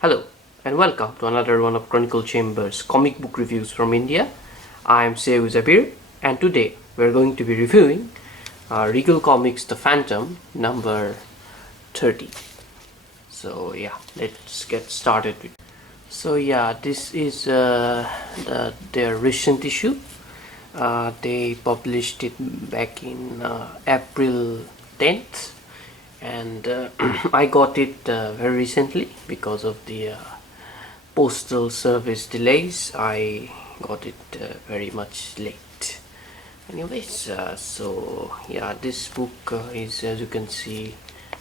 Hello and welcome to another one of Chronicle Chambers comic book reviews from India. I am Sehu Zabir and today we are going to be reviewing Regal Comics The Phantom number 30. So yeah, let's get started. So yeah, this is their recent issue. They published it back in April 10th and I got it very recently because of the postal service delays. I got it very much late. Anyways, so yeah, this book is, as you can see,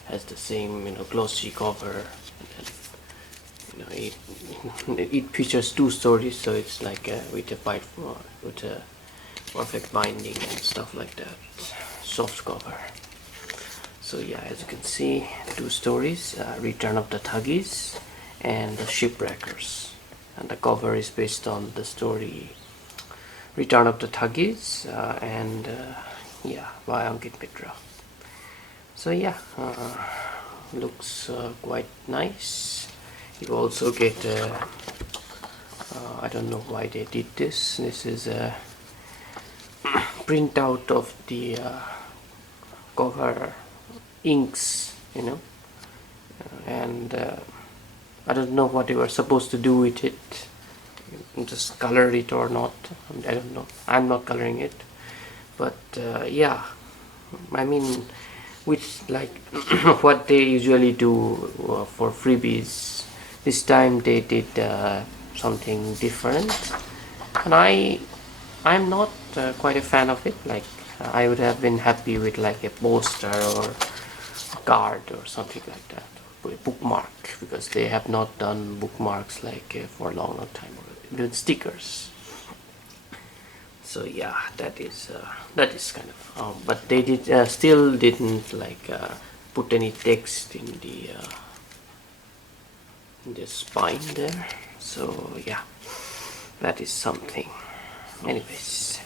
has the same glossy cover. And, it features two stories, so it's like with a perfect binding and stuff like that. Soft cover. So yeah, as you can see, two stories, Return of the Thuggees and the Shipwreckers. And the cover is based on the story Return of the Thuggees yeah, by Ankit Mitra. So yeah, looks quite nice. You also get, I don't know why they did this. This is a printout of the cover inks, and I don't know what they were supposed to do with it, just color it or not. I don't know. I'm not coloring it, but yeah, I mean, which like what they usually do for freebies, this time they did something different, and I'm not quite a fan of it. Like I would have been happy with like a poster or card or something like that, or a bookmark, because they have not done bookmarks like for a long time, or even stickers. So yeah, that is kind of but they did still didn't like put any text in the spine there. So yeah, that is something. Anyways,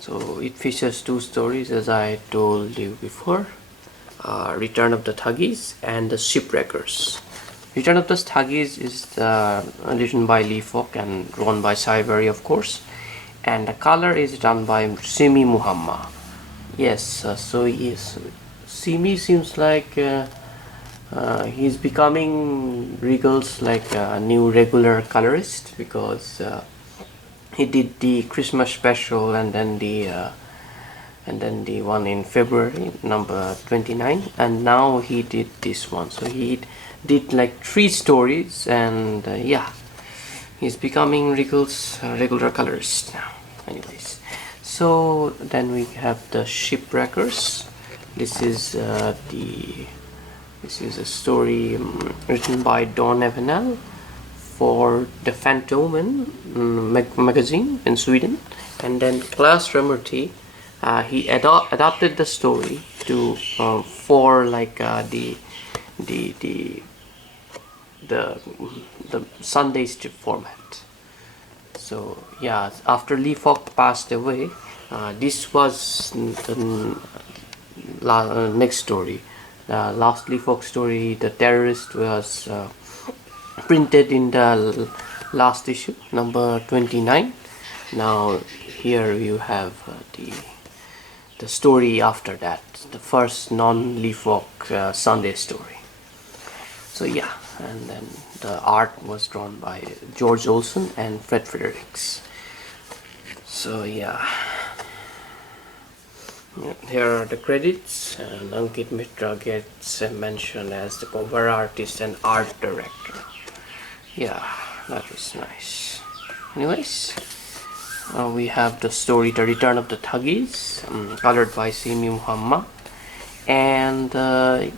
so it features two stories, as I told you before. Return of the Thuggees and the Shipwreckers. Return of the Thuggees is written by Falk and drawn by Saivari, of course, and the color is done by Simi Muhammad. Yes, so yes, Simi seems like he's becoming Regal's like new regular colorist, because he did the Christmas special and then the one in February, number 29, and now he did this one. So he did like 3 stories, and yeah, he's becoming Regal's regular colorist now. Anyways, so then we have the Shipwreckers. This is a story written by Donne Avenell for the Phantom magazine in Sweden, and then Claes Reimerthi. He adapted the story to for like the Sunday strip format. So yeah, after Falk passed away, this was the next story. The last Falk story, The Terrorist, was printed in the last issue, number 29. Now here you have the story after that, the first non-Falk Sunday story. So yeah, and then the art was drawn by George Olesen and Fredericks. So yeah, here are the credits, and Ankit Mitra gets mentioned as the cover artist and art director. Yeah, that is nice. Anyways, we have the story The Return of the Thuggees, colored by Simi Muhammad. And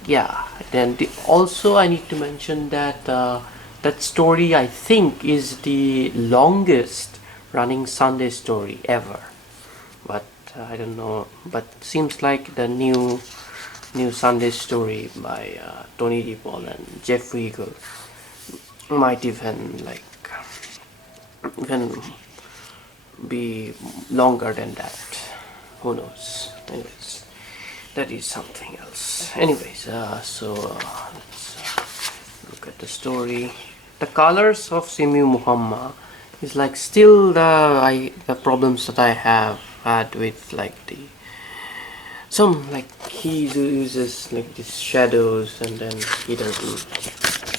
yeah, then also I need to mention that that story, I think, is the longest running Sunday story ever. But I don't know, but seems like the new Sunday story by Tony DePaul and Jeff Regal might even be longer than that. Who knows? Anyways, that is something else. Anyways, so let's look look at the story. The colors of Simu Muhammad is like still the problems that I have had with like the some like he uses like these shadows and then he doesn't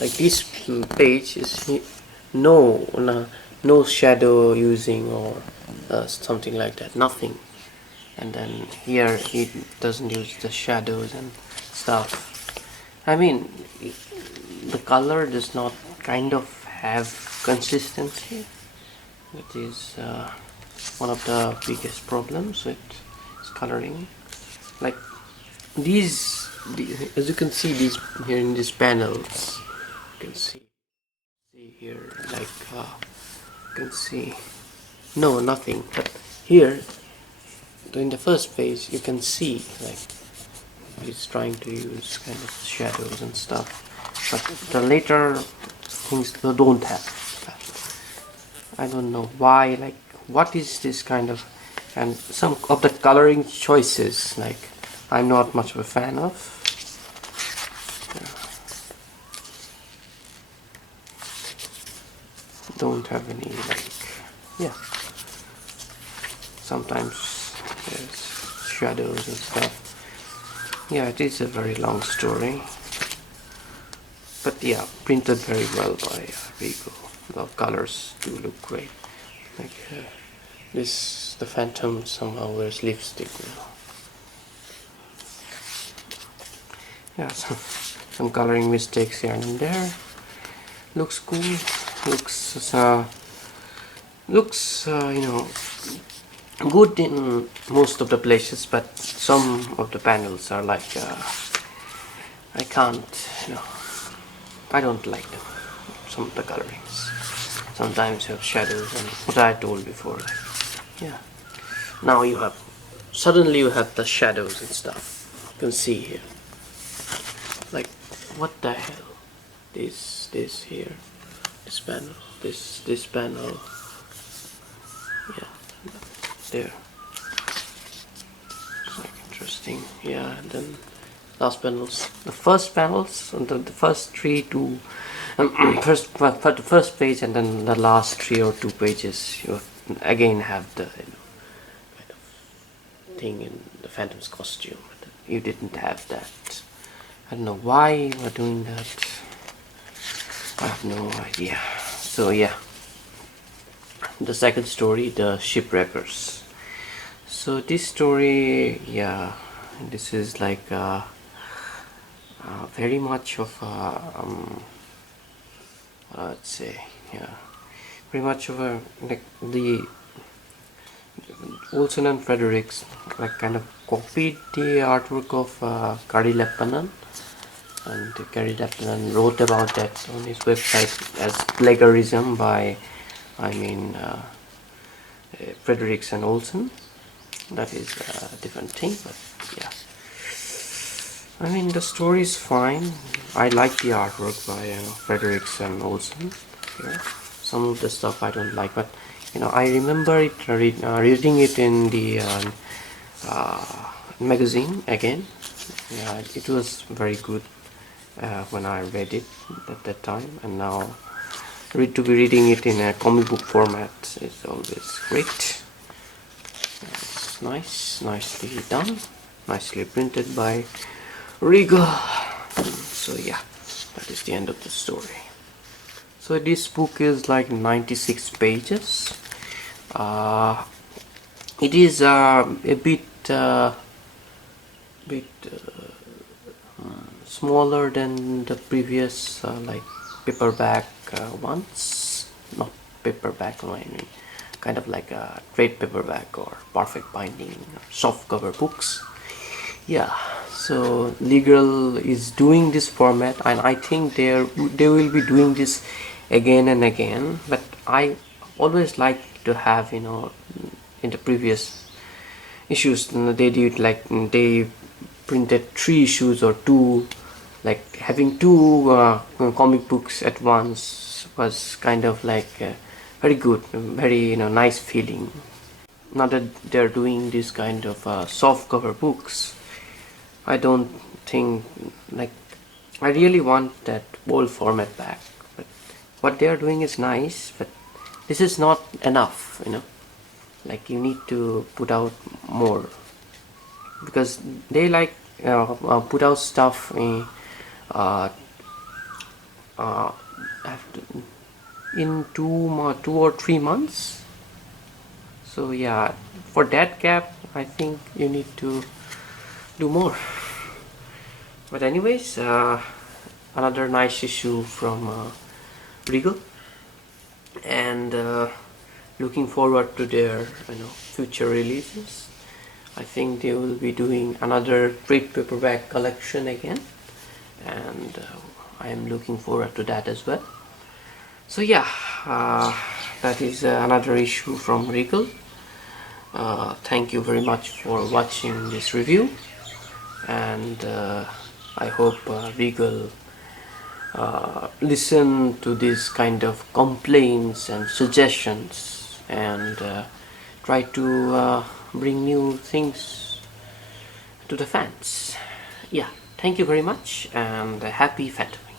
like this page is no shadow using or something like that, nothing. And then here he doesn't use the shadows and stuff. I mean, the color does not kind of have consistency, which is one of the biggest problems with coloring. Like these, as you can see, these here in these panels, you can see here like you can see no nothing, but here in the first page you can see like he's trying to use kind of shadows and stuff, but the later things don't have that. I don't know why, like what is this kind of, and some of the coloring choices like I'm not much of a fan of. Don't have any like, yeah, sometimes there's shadows and stuff. Yeah, it is a very long story, but yeah, printed very well by Regal. The colors do look great. Like this, the Phantom somehow wears lipstick now. Yeah, some coloring mistakes here and there. Looks cool. Looks you know, good in most of the places, but some of the panels are like I can't, you know, I don't like them. Some of the colorings. Sometimes you have shadows and what I told before. Like, yeah. Now you have suddenly you have the shadows and stuff. You can see here. Like what the hell? This here, this panel, this panel. Yeah, there. It's like interesting. Yeah, and then last panels, the first panels, and the first three to the first page, and then the last 3 or 2 pages. You again have the kind of thing in the Phantom's costume. But you didn't have that. I don't know why you are doing that. I have no idea. So yeah. The second story, the Shipwreckers. So this story, yeah, this is like very much of let's say, yeah, very much of a like the Olesen and Fredericks like kind of copied the artwork of Kari Leppanen, and Kari Leppanen wrote about that on his website as plagiarism by, I mean, Fredericks and Olesen. That is a different thing, but yeah. I mean, the story is fine. I like the artwork by Fredericks and Olesen. Here. Some of the stuff I don't like, but you know, I remember it reading it in the magazine again. Yeah, it was very good when I read it at that time, and now to be reading it in a comic book format is always great. It's nice, nicely done, nicely printed by Regal. So yeah, that is the end of the story. So this book is like 96 pages. It is a bit smaller than the previous like paperback ones. Not paperback, I mean kind of like a trade paperback or perfect binding or soft cover books. Yeah, so Regal is doing this format, and I think they will be doing this again and again, but I always like to have, you know, in the previous issues they did like they printed 3 issues or 2, like having 2 comic books at once was kind of like very good, very, you know, nice feeling. Now that they're doing this kind of soft cover books, I don't think like I really want that old format back, but what they are doing is nice, but this is not enough, like you need to put out more, because they like put out stuff uh, after, in 2 or 3 months. So yeah, for that gap I think you need to do more. But anyways, another nice issue from Regal, and looking forward to their future releases. I think they will be doing another trade paperback collection again, and I am looking forward to that as well. So yeah, that is another issue from Regal. Thank you very much for watching this review, and I hope Regal listen to this kind of complaints and suggestions, and try to bring new things to the fans. Yeah, thank you very much, and happy fantoming.